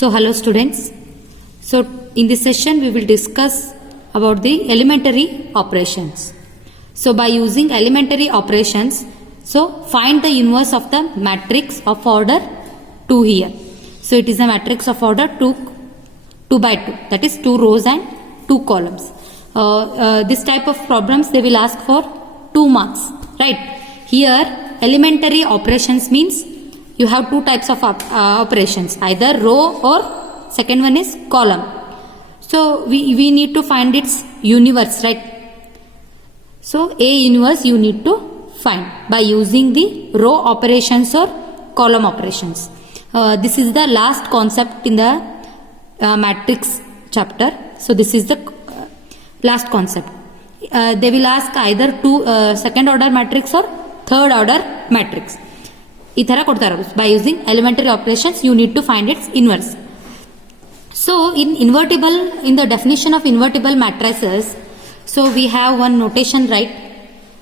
So hello students. So in this session we will discuss about the elementary operations. So by using elementary operations, so find the inverse of the matrix of order 2 here. So it is a matrix of order 2 by 2, that is 2 rows and 2 columns. This type of problems they will ask for 2 marks, right? Here elementary operations means you have 2 types of operations, either row or second one is column. So we need to find its inverse, right? So A inverse you need to find by using the row operations or column operations. This is the last concept in the matrix chapter. So this is the last concept. They will ask either second order matrix or third order matrix. By using elementary operations you need to find its inverse. So in the definition of invertible matrices, so we have one notation, right?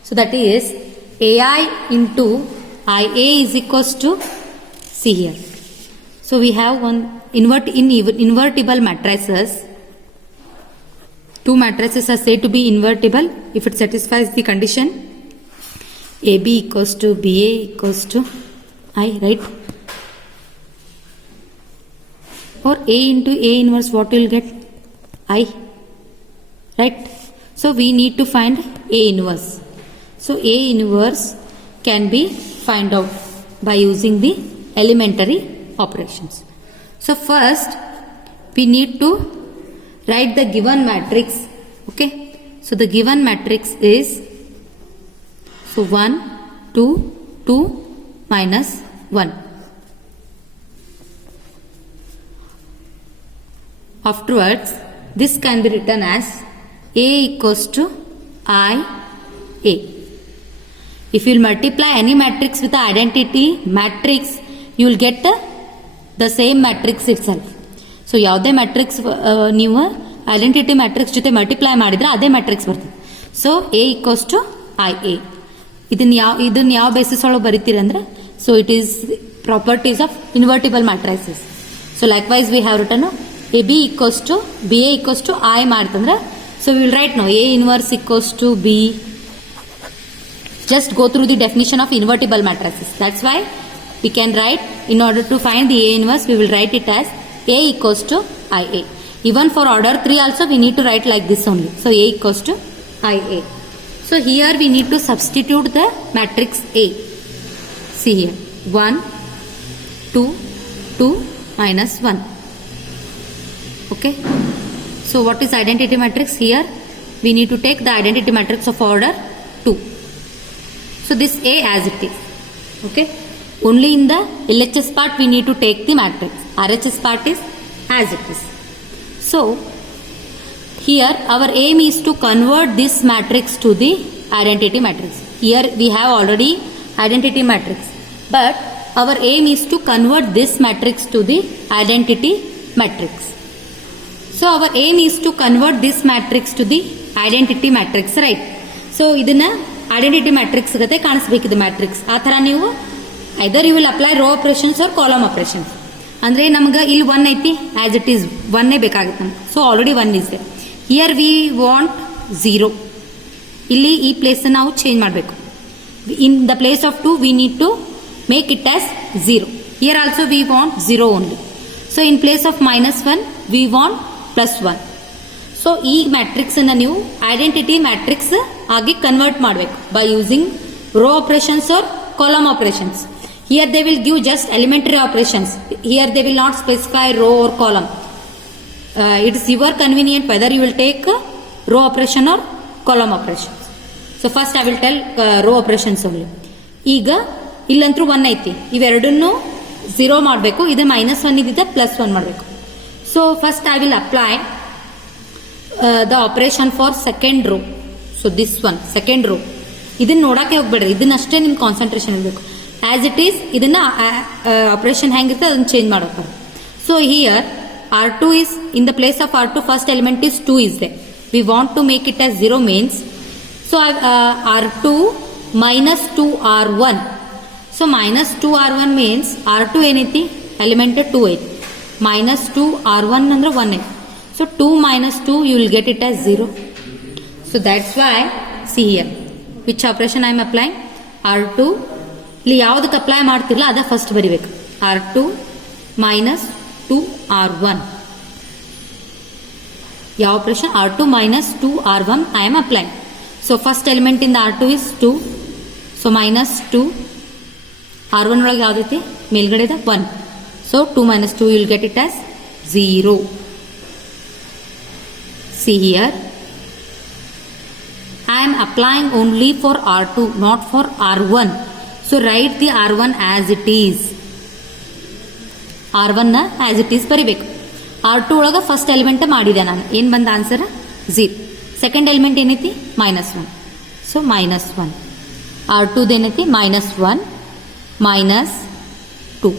So that is AI into IA is equals to see here. So we have one invertible matrices. 2 matrices are said to be invertible if it satisfies the condition AB equals to BA equals to I, right? Or A into A inverse, what will get? I, right? So we need to find A inverse. So A inverse can be find out by using the elementary operations. So first we need to write the given matrix. Okay, so the given matrix is 1 2 2 minus 1. Afterwards, this can be written as A equals to I A. If you will multiply any matrix with the identity matrix, you will get the same matrix itself. So ಯಾವುದೇ matrix ನೀವು identity matrix ಜೊತೆ multiply ಮಾಡಿದ್ರೆ ಅದೇ matrix ಬರ್ತದೆ. So A equals to I A. ಇದನ್ನ ಯಾವ basis ಒಳಗೆ ಬರೀತೀರಿ ಅಂದ್ರೆ, so it is properties of invertible matrices. So likewise we have written AB equals to BA equals to I ಮಾಡ್ತಂದ್ರೆ, so we will write now A inverse equals to B. Just go through the definition of invertible matrices. That's why we can write, in order to find the A inverse, we will write it as A equals to IA. Even for order 3 also we need to write like this only. So A equals to IA. So here we need to substitute the matrix A. See here, 1 2 2 minus 1. Okay, so what is identity matrix? Here we need to take the identity matrix of order 2. So this A as it is. Okay, only in the LHS part we need to take the matrix. RHS part is as it is. So here our aim is to convert this matrix to the identity matrix. Here we have already identity matrix, but our aim is to convert this matrix to the identity matrix. So our aim is to convert this matrix to the identity matrix, right? So ಇದನ್ನ identity matrix ಗತೆ ಕಾಣಿಸಬೇಕಿದೆ matrix. ಆ ಥರ ನೀವು either you will apply row operations or column operations. ಅಂದ್ರೆ ನಮಗೆ ಇಲ್ಲಿ 1 ಐತಿ, as it is 1 ಬೇಕಾಗುತ್ತೆ ನಮ್ಗೆ. So already 1 is there. Here we want 0. ಇಲ್ಲಿ ಈ ಪ್ಲೇಸ್ ನಾವು ಚೇಂಜ್ ಮಾಡಬೇಕು. In the place of 2 we need to make it as 0. Here also we want 0 only. So in place of -1 we want +1. So ಈ matrix ಅನ್ನ ನೀವು identity matrix ಆಗಿ convert ಮಾಡಬೇಕು by using row operations or column operations. Here they will give just elementary operations. Here they will not specify row or column. It is your convenient whether you will take row operation or column operations. So first I will tell row operations only. ಈಗ ಇಲ್ಲಂತರೂ 1 ಐತಿ, ಇವೆರಡನ್ನು 0 ಮಾಡಬೇಕು. ಇದು -1 ಇದ್ದಿದ್ದ +1 ಮಾಡಬೇಕು. So first I will apply the operation for second row. So this one second row, ಇದನ್ನ ನೋಡಕ್ಕೆ ಹೋಗ್ಬೇಡ್ರಿ, ಇದನ್ನಷ್ಟೇ ನಿಮ್ ಕಾನ್ಸಂಟ್ರೇಷನ್ ಇರಬೇಕು. ಆಸ್ ಇಟ್ ಈಸ್ ಇದನ್ನ ಆಪರೇಷನ್ ಹೆಂಗಿರುತ್ತೆ ಅದನ್ನ ಚೇಂಜ್ ಮಾಡೋಕೆ. So here R2 is in the place of R2 first element is 2 is there. We want to make it as 0 means, so R2 minus 2R1. So minus 2R1 means R2 ಏನೈತಿ element 2 ಐತಿ. minus 2 r1 ಅಂದ್ರೆ 1 so 2 minus 2 you will get it as 0. So that's why see here which operation I am applying r2 ಇಲ್ಲಿ ಯಾವುದಕ್ಕೆ apply ಮಾಡ್ತಿರಲ್ಲ ಅದ first ಬರಿಬೇಕು r2 minus 2 r1 ಯಾವ operation r2 minus 2 r1 I am applying. So first element in the r2 is 2 so minus 2 r1 ಒಳಗೆ ಯಾವ್ದೈತಿ ಮೇಲ್ಗಡೆ ಇದೆ 1 so 2 minus 2 you will get it as 0. See here I am applying only for r2 not for r1 so write the r1 as it is. r1 ನ as it is ಬರಿಬೇಕು. r2 ಒಳಗೆ first element ಮಾಡಿದೆ ನಾನು ಏನು ಬಂದ answer 0. Second element ಏನೈತಿ -1 so -1 r2 ಏನೈತಿ -1 -2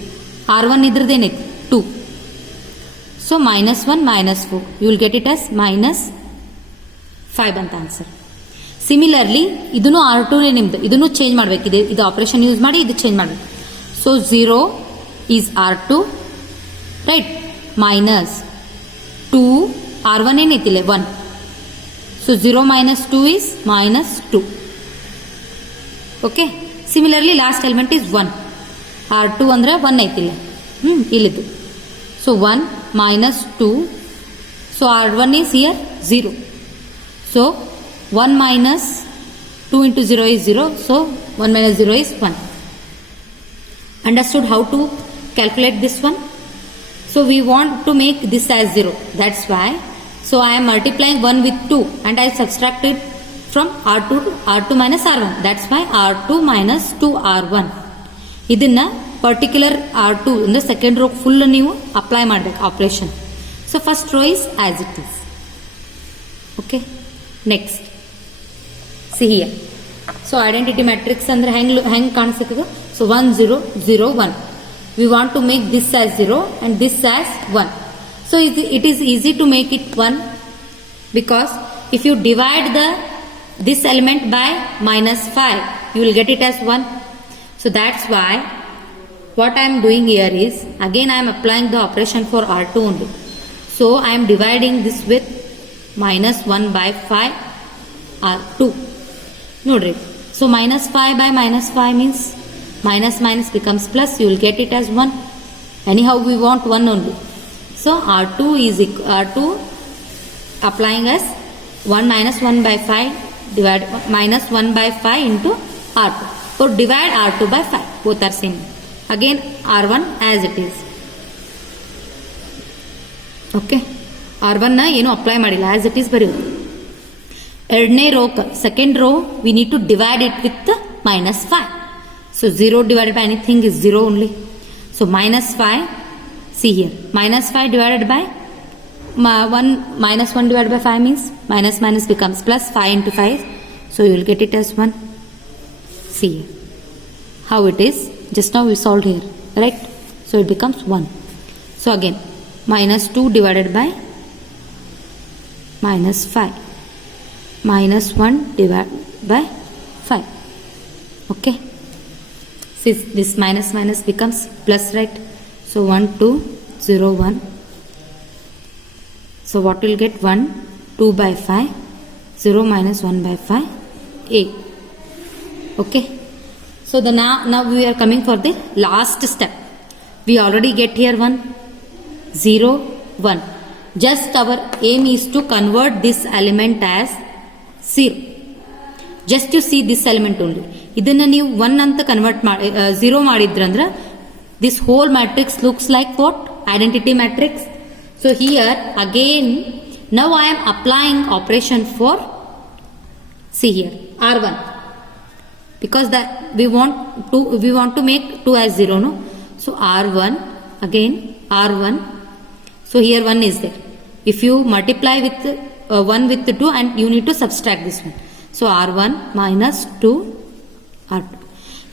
r1 ಇದ್ರದ್ದು ಏನೈತಿ 2 so -1 -4 you will get it as -5 ಅಂತ ಆನ್ಸರ್. ಸಿಮಿಲರ್ಲಿ ಇದನ್ನು r2 ನಿಮ್ದು ಇದನ್ನು ಚೇಂಜ್ ಮಾಡಬೇಕಿದೆ ಇದು ಆಪರೇಷನ್ ಯೂಸ್ ಮಾಡಿ ಇದು ಚೇಂಜ್ ಮಾಡಬೇಕು. So 0 is r2 right minus 2 r1 ಏನೈತಿಲ್ಲ 1 so 0 minus 2 is -2. Okay similarly last element is 1 r2 ಅಂದ್ರೆ 1 ಐತಿಲ್ಲ ಇಲ್ಲಿದ್ದು so 1 minus 2 so r1 is here 0 so 1 minus 2 into 0 is 0 so 1 minus 0 is 1. Understood how to calculate this one? So we want to make this as 0 that's why so I am multiplying 1 with 2 and I subtracted from r2 minus r1 that's why r2 minus 2 r1 ಇದನ್ನ particular r2 ಅಂದ್ರೆ second row full ನೀವು apply ಮಾಡಬೇಕು operation. So first row is as it is. Okay next see here so identity matrix ಅಂದ್ರೆ ಹೆಂಗ್ ಕಾಣಿಸುತ್ತದ so 1 0 0 1 we want to make this as 0 and this as 1 so it is easy to make it 1 because if you divide this element by -5 you will get it as 1 so that's why what I am doing here is again I am applying the operation for r2 only so I am dividing this with -1 by 5 r2 nodri so -5 by -5 means minus minus becomes plus you will get it as 1 anyhow we want 1 only so r2 is r2 applying as 1 minus 1 by 5 divide minus 1 by 5 into r2 so divide r2 by 5 both are same again r1 as it is okay r1 ನ ಏನು apply ಮಾಡಿಲ್ಲ as it is ಬರೆಯೋದು. ಎರಡನೇ row second row we need to divide it with -5 so 0 divided by anything is 0 only so -5 see here -5 divided by 1 -1 divided by 5 means minus minus becomes plus 5 into 5 so you will get it as 1. See here how it is just now we solved here right so it becomes 1 so again -2 divided by -5 -1 divided by 5 okay since this minus minus becomes plus right so 1 2 0 1 so what will get 1 2 by 5 0 minus 1 by 5 8 okay so the now we are coming for the last step we already get here 1 0 1 just our aim is to convert this element as 0 just to see this element only ಇದನ್ನ ನೀವು 1 ಅಂತ convert ಮಾಡಿ 0 ಮಾಡಿದ್ರಂದ್ರೆ this whole matrix looks like what identity matrix so here again now I am applying operation for see here r1 because that we want to make 2 as 0 no so r1 again r1 so here 1 is there if you multiply with 1 with 2 and you need to subtract this one so r1 minus 2 r2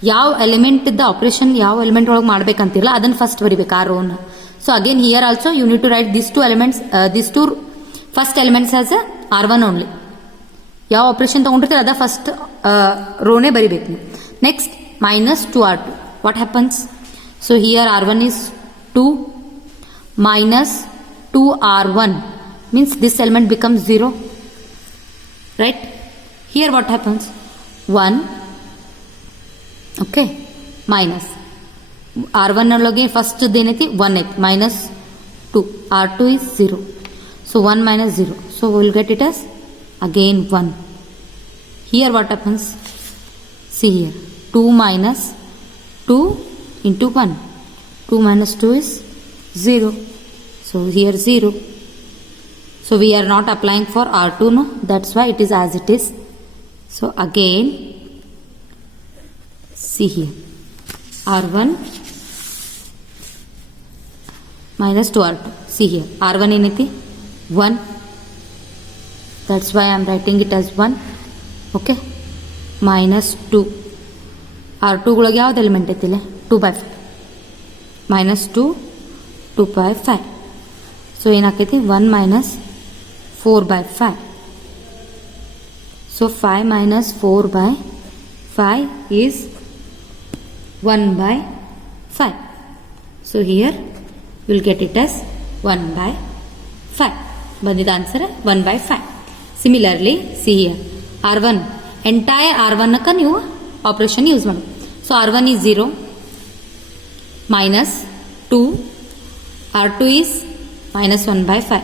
ಯಾವ element ಇದ್ದ operation ಯಾವ element ಒಳಗೆ ಮಾಡ್ಬೇಕಂತಿರಲ್ಲ ಅದನ್ನ first ಬರಿಬೇಕು ಆ ರೋನ so again here also you need to write this two elements this two first elements as r1 only ಯಾವ operation ತಗೊಂಡಿರ್ತೀರ ಅದ ಫಸ್ಟ್ ರೋನೇ ಬರಿಬೇಕು next -2 r2 what happens so here r1 is 2 minus 2r1 means this element becomes 0, right? Here what happens? 1, okay, minus r1 ಒಳಗೆ first ಏನೈತಿ 1 ಐತಿ minus 2, r2 is 0, so 1 minus 0, so we will get it as again 1. Here what happens? See here, 2 minus 2 into 1, 2 minus 2 is 0, so here 0, so we are not applying for r2, no, that's why it is as it is. So again see here, r1 minus 2r2, see here, r1 ಏನೈತಿ 1, that's why I am writing it as 1, okay, minus 2, r2 ಒಳಗೆ ಯಾವ್ದು element ಐತಿಲ್ಲ 2 by 5, minus 2, 2 by 5, so ಏನಾಕೈತಿ 1 minus 4 by 5, so 5 minus 4 by 5 is 1 by 5, so here we will get it as 1 by 5. ಬಂದಿದ್ದ answer 1 by 5. Similarly see here r1 entire r1 ಕ ನೀವು operation use ಮಾಡಿ. So r1 is 0 minus 2, r2 is minus 1 by 5.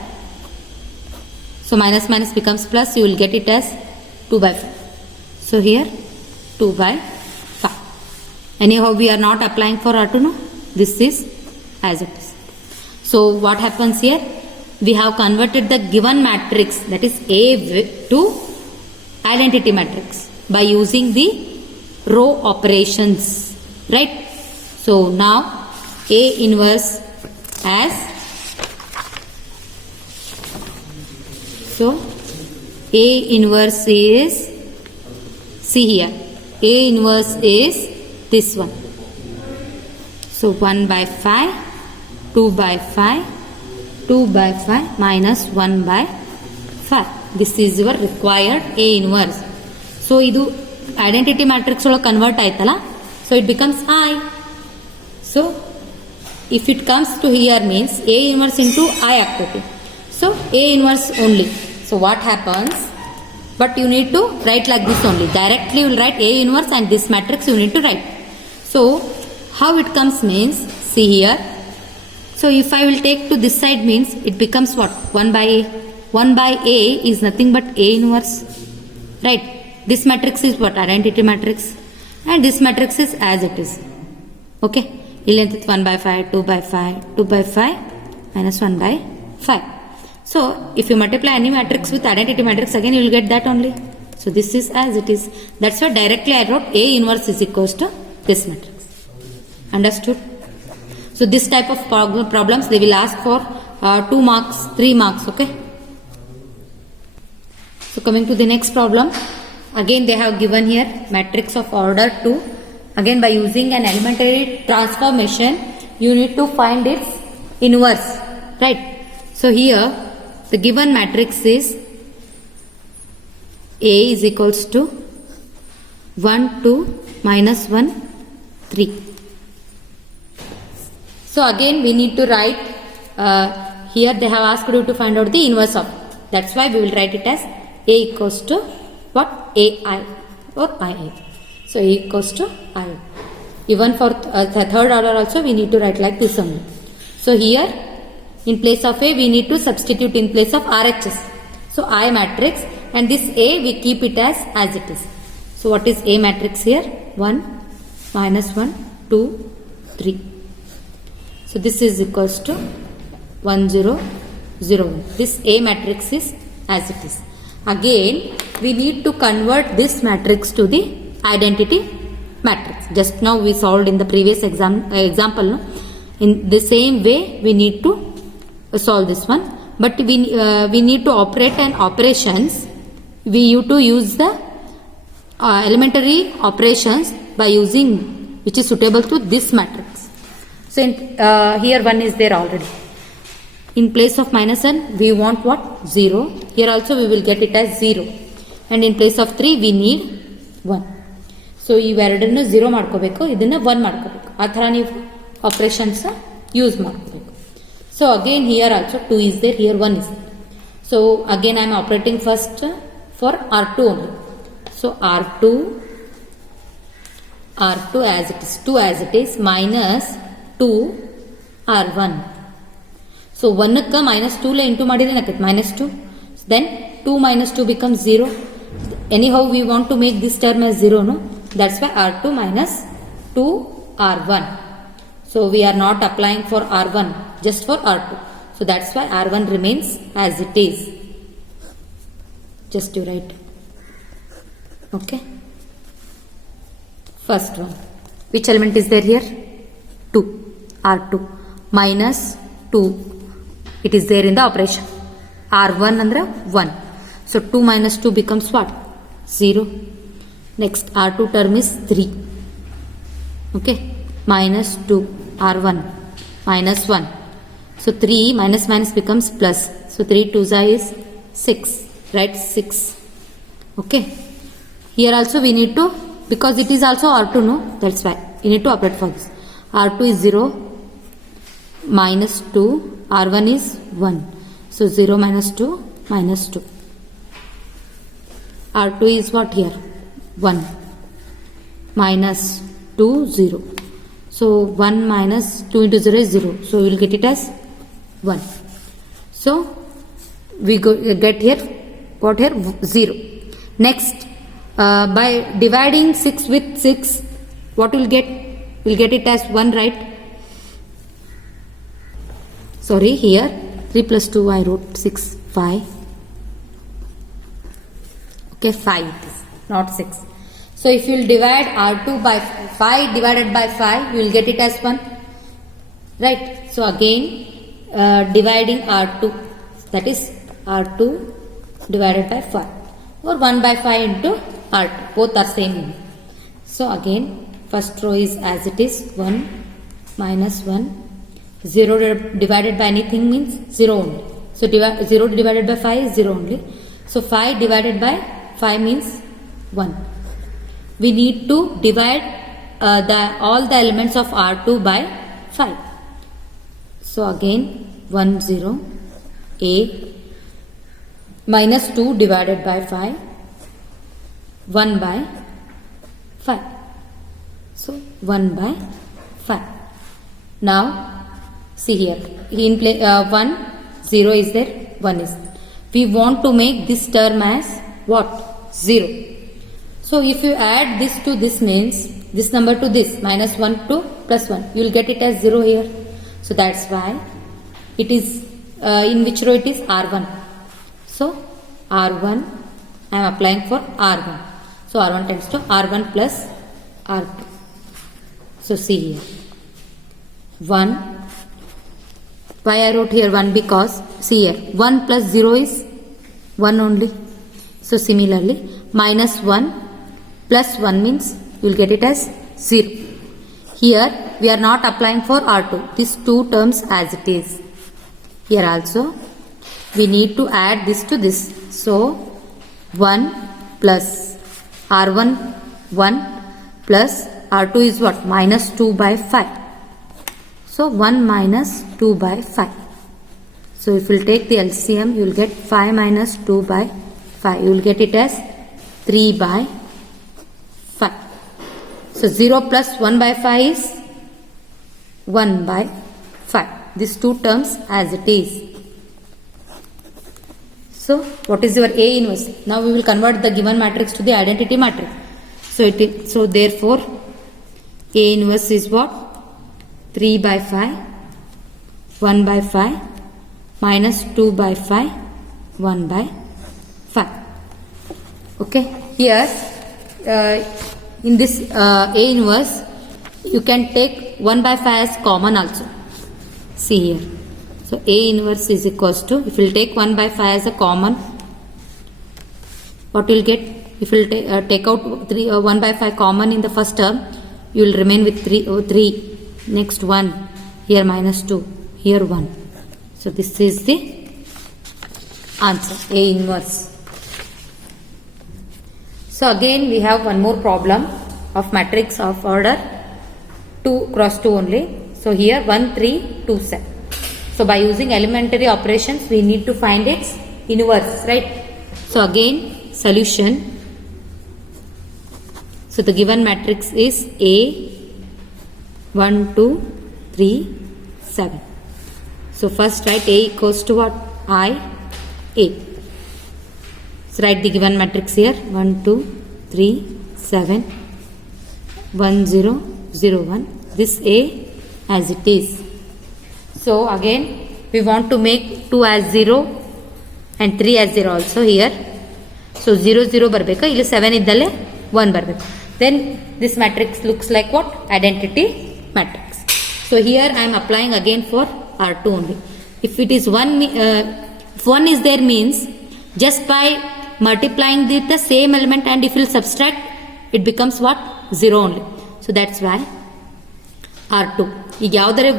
So minus minus becomes plus, you will get it as 2 by 5. So here 2 by 5. Anyhow we are not applying for r2, no, this is as it is. So what happens here? We have converted the given matrix, that is A, to identity matrix by using the row operations, right? So now A inverse as, so A inverse is, see here, A inverse is this one. So 1 by 5, 2 by 5, 2 by 5 minus 1 by 5. This is your required A inverse. So idu identity matrix ಒಳಗೆ convert ಆಯ್ತಲ್ಲ, so it becomes I. So if it comes to here means A inverse into I activity. So A inverse only. So what happens? But you need to write like this only. Directly you will write A inverse and this matrix you need to write. So how it comes means, see here. So if I will take to this side means it becomes what? 1 by A. 1 by A is nothing but A inverse, right? This matrix is what? Identity matrix, and this matrix is as it is, okay? 1 by 5, 2 by 5, 2 by 5 minus 1 by 5. So if you multiply any matrix with identity matrix, again you will get that only. So this is as it is. That's why directly I wrote A inverse is equals to this matrix. Understood? So this type of problems they will ask for 2 marks, 3 marks, okay? So coming to the next problem, again they have given here matrix of order 2. Again by using an elementary transformation, you need to find its inverse, right? So here the given matrix is A is equals to 1, 2, minus 1, 3. So again we need to write, here they have asked you to find out the inverse of. That's why we will write it as A equals to what? AI or II. So A equals to I. Even for the third order also we need to write like this only. So here in place of A we need to substitute in place of RHS. So I matrix, and this A we keep it as it is. So what is A matrix here? 1, minus 1, 2, 3. So this is equals to 1, 0, 0, 1. This A matrix is as it is. Again we need to convert this matrix to the identity matrix. Just now we solved in the previous example. No? In the same way we need to solve this one. But we need to operate an operations. We need to use the elementary operations by using which is suitable to this matrix. So here 1 is there already. In place of minus 1 we want what? 0. Here also we will get it as 0. And in place of 3 we need 1. So ಇವೆರಡನ್ನು 0 ಮಾಡ್ಕೋಬೇಕು, ಇದನ್ನ 1 ಮಾಡ್ಕೋಬೇಕು. ಆ ಥರ ನೀವು operations use ಮಾಡ್ಕೋಬೇಕು. So again here also 2 is there, here 1 is there. So again I am operating first for R2 only. So R2 as it is, 2 as it is, minus 2 R1. So 1 ka minus 2 le into madire nakate minus 2. Then 2 minus 2 becomes 0. Anyhow we want to make this term as 0, no? That's why R2 minus 2 R1. So we are not applying for R1, just for R2. So that's why R1 remains as it is. Just you write. Okay. First one. Which element is there here? 2. R2 minus 2. It is there in the operation. R1 andra 1. So 2 minus 2 becomes what? 0. Next R2 term is 3. Okay. Minus 2. R1 minus 1. So 3 minus minus becomes plus. So 3 2s is 6. Right? 6. Okay. Here also we need to, because it is also R2, no? That's why we need to operate for this. R2 is 0. Minus 2. R1 is 1. So 0 minus 2 minus 2. R2 is what here? 1. Minus 2 0. So 1 minus 2 into 0 is 0. So we will get it as 1. So we get here, what here? 0. Next, by dividing 6 with 6, what we'll get? We'll get it as 1, right? Sorry, here 3 plus 2 I wrote 6, 5. Okay, 5 it is, not 6. So if you will divide R2 by 5 divided by 5, you will get it as 1. Right? So again dividing R2, that is R2 divided by 5, or 1 by 5 into R2. Both are same. So again first row is as it is, 1 minus 1. 0 divided by anything means 0 only. So 0 divided by 5 is 0 only. So 5 divided by 5 means 1. We need to divide all the elements of R2 by 5. So again 1 0 A minus 2 divided by 5, 1 by 5. So 1 by 5. Now see here, in 1 0 is there, 1 is there. We want to make this term as what? 0. So if you add this to this means this number to this, minus 1 to plus 1, you will get it as 0 here. So that's why it is in which row it is? R1. So R1, I am applying for R1. So R1 tends to R1 plus R2. So see here, 1. Why I wrote here 1? Because see here, 1 plus 0 is 1 only. So similarly, minus 1 plus 1 means you will get it as 0. Here we are not applying for R2. These two terms as it is. Here also we need to add this to this. So 1 plus R1 1 plus R2 is what? Minus 2 by 5. So 1 minus 2 by 5. So if you will take the LCM, you will get 5 minus 2 by 5. You will get it as 3 by 5. So 0 plus 1 by 5 is 1 by 5. These two terms as it is. So what is your A inverse? Now we will convert the given matrix to the identity matrix. So therefore A inverse is what? 3 by 5, 1 by 5, minus 2 by 5, 1 by 5. Okay, here in this A inverse, you can take 1 by 5 as common also. See here. So A inverse is equals to, if you will take 1 by 5 as a common, what you will get? If you will take out 1 by 5 common in the first term, you will remain with 3. Next 1, here minus 2, here 1. So this is the answer, A inverse. So again we have one more problem of matrix of order 2 cross 2 only. So here 1 3 2 7. So by using elementary operations, we need to find its inverse, right? So again, solution. So the given matrix is A, 1, 2, 3, 7. So first write A equals to what? I, A. So write the given matrix here. 1, 2, 3, 7, 1, 0, 0, 1. This A as it is. So again, we want to make 2 as 0 and 3 as 0 also here. So 0, 0 barbeka. Illi 7 iddalle 1 barbeka. Then this matrix looks like what? Identity matrix. So here I am applying again for R2 only. If it is 1, if 1 is there means just by multiplying the same element, and if you subtract, it becomes what? 0 only. So that's why R2. ಈಗ ಯಾವ್ದಾರೆ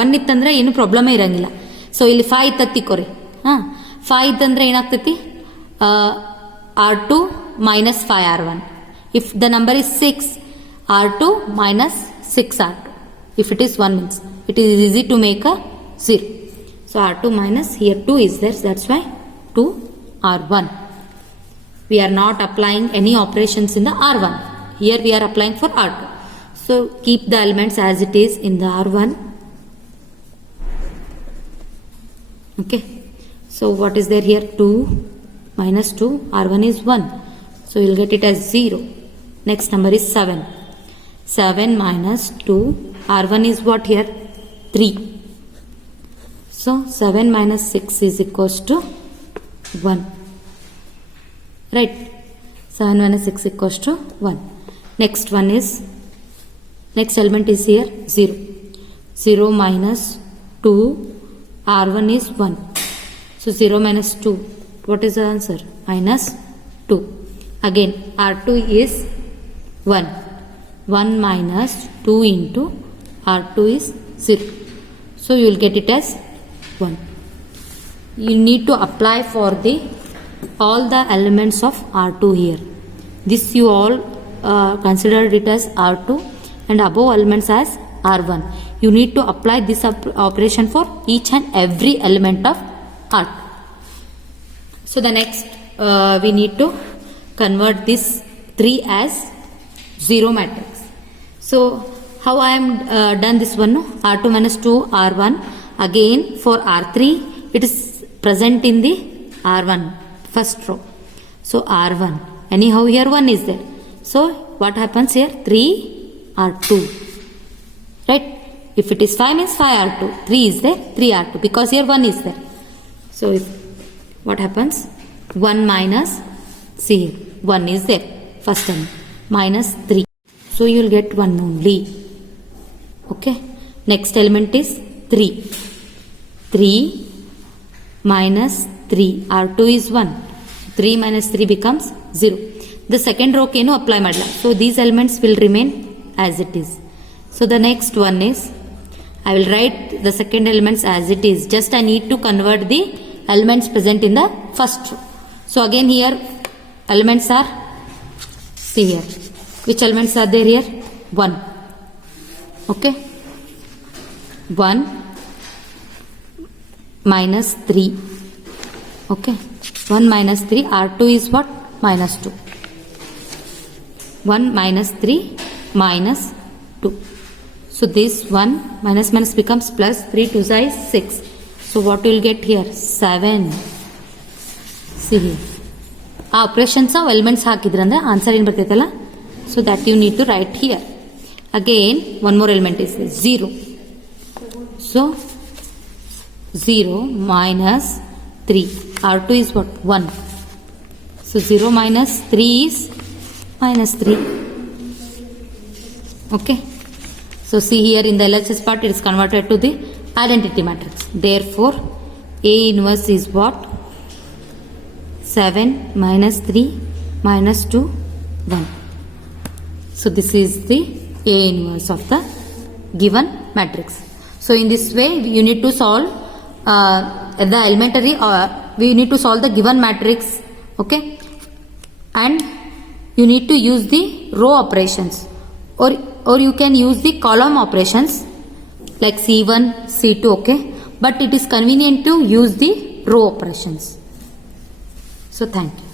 1 ಇತ್ತಂದ್ರೆ ಏನು ಪ್ರಾಬ್ಲಮೇ ಇರಂಗಿಲ್ಲ. So ಇಲ್ಲಿ 5 ಇತ್ತಂತ ತಿಕ್ಕೋರಿ. 5 ಇತ್ತಂದ್ರೆ ಏನಾಗ್ತೈತಿ? R2 minus 5R1. If the number is 6, R2 minus 6R2. If it is 1 means it is easy to make a 0. So R2 minus, here 2 is there, that's why 2R1. We are not applying any operations in the R1. Here we are applying for R2. So keep the elements as it is in the R1. Okay. So what is there here? 2 minus 2. R1 is 1. So you'll get it as 0. Next number is 7. 7 minus 2. R1 is what here? 3. So 7 minus 6 is equals to 1. Right. 7 minus 6 equals to 1. Next one is, next element is here 0. 0 minus 2. R1 is 1. So 0 minus 2. What is the answer? Minus 2. Again R2 is 1. 1 minus 2 into R2 is 0. So you will get it as 1. You need to apply for the all the elements of R2 here. This you all considered it as R2 and above elements as R1. You need to apply this operation for each and every element of R2. So the next we need to convert this 3 as 0 matrix. So how I am done this one? No? R2 minus 2 R1. Again for R3 it is present in the R1 first row. So R1. Anyhow here 1 is there. So what happens here? 3 R2. Right? If it is 5 means 5 R2. 3 is there. 3 R2 because here 1 is there. So if what happens? 1 minus, see 1 is there. First time. Minus 3. So you will get 1 only. Okay. Next element is 3. 3 minus 3. R2 is 1. 3 minus 3 becomes 0. The second row can apply madla. So these elements will remain as it is. So the next one is, I will write the second elements as it is. Just I need to convert the elements present in the first row. So again here elements are, see here. Which elements are there here? 1. Okay. 1 minus 3. Okay. 1 minus 3. R2 is what? Minus 2. 1 minus 3 minus 2. So this 1 minus minus becomes plus. 3 2 is 6. So what you will get here? 7. See here. Operations of elements ಹಾಕಿದ್ರಂದ್ರೆ answer ಏನು ಬರ್ತೈತಲ್ಲ? So that you need to write here. Again one more element is 0. So 0 minus 3. R2 is what? 1. So 0 minus 3 is minus 3. Okay. So see here in the LHS part it is converted to the identity matrix. Therefore A inverse is what? 7 minus 3 minus 2 1. So this is the A inverse of the given matrix. So in this way you need to solve the elementary, we need to solve the given matrix. Okay. And you need to use the row operations, or you can use the column operations like C1, C2. Okay. but it is convenient to use the row operations. So thank you.